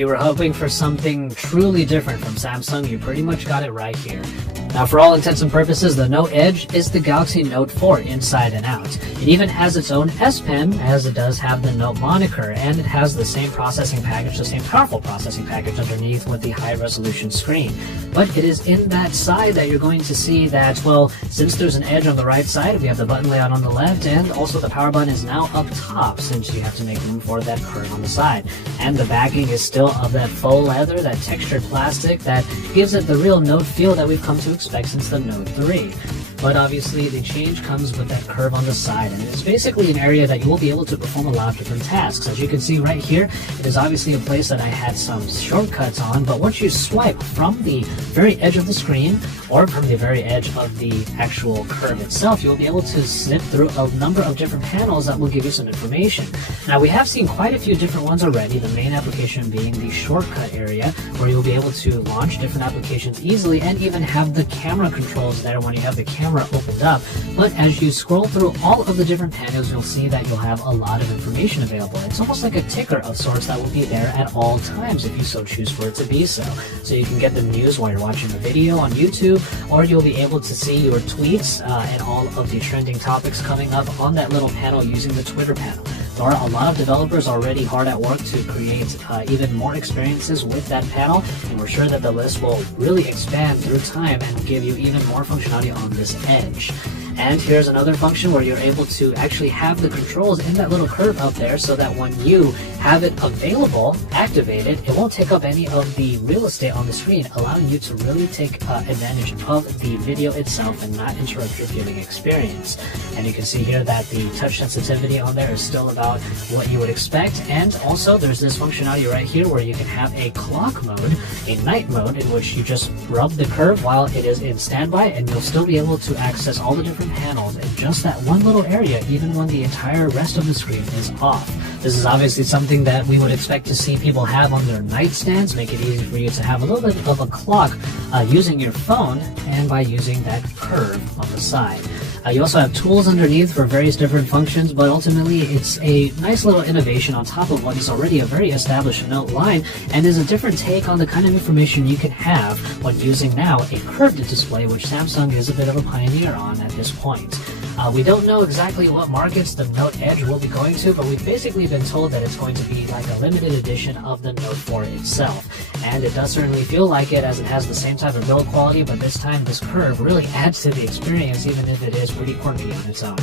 you were hoping for something truly different from Samsung, you pretty much got it right here. Now, for all intents and purposes, the Note Edge is the Galaxy Note 4 inside and out. It even has its own S Pen, as it does have the Note moniker, and it has the same processing package, the same powerful processing package underneath with the high-resolution screen. But it is in that side that you're going to see that, well, since there's an edge on the right side, we have the button layout on the left, and also the power button is now up top, since you have to make room for that curve on the side. And the backing is still of that faux leather, that textured plastic, that gives it the real Note feel that we've come to expect since the Note 3. But obviously the change comes with that curve on the side, and it's basically an area that you will be able to perform a lot of different tasks. As you can see right here, it is obviously a place that I had some shortcuts on, but once you swipe from the very edge of the screen or from the very edge of the actual curve itself, you'll be able to snip through a number of different panels that will give you some information. Now, we have seen quite a few different ones already, the main application being the shortcut area, where you'll be able to launch different applications easily and even have the camera controls there when you have the camera opened up. But as you scroll through all of the different panels, you'll see that you'll have a lot of information available. It's almost like a ticker of sorts that will be there at all times if you so choose for it to be so. So you can get the news while you're watching a video on YouTube, or you'll be able to see your tweets and all of the trending topics coming up on that little panel using the Twitter panel. There are a lot of developers already hard at work to create even more experiences with that panel, and we're sure that the list will really expand through time and give you even more functionality on this edge. And here's another function where you're able to actually have the controls in that little curve up there, so that when you have it available, activated, it won't take up any of the real estate on the screen, allowing you to really take advantage of the video itself and not interrupt your viewing experience. And you can see here that the touch sensitivity on there is still about what you would expect. And also there's this functionality right here where you can have a clock mode, a night mode, in which you just rub the curve while it is in standby, and you'll still be able to access all the different panels in just that one little area, even when the entire rest of the screen is off. This is obviously something that we would expect to see people have on their nightstands, make it easy for you to have a little bit of a clock using your phone and by using that curve on the side. You also have tools underneath for various different functions, but ultimately it's a nice little innovation on top of what is already a very established Note line, and is a different take on the kind of information you can have when using now a curved display, which Samsung is a bit of a pioneer on at this point. We don't know exactly what markets the Note Edge will be going to, but we've basically been told that it's going to be like a limited edition of the Note 4 itself. And it does certainly feel like it, as it has the same type of build quality, but this time this curve really adds to the experience, even if it is pretty quirky on its own.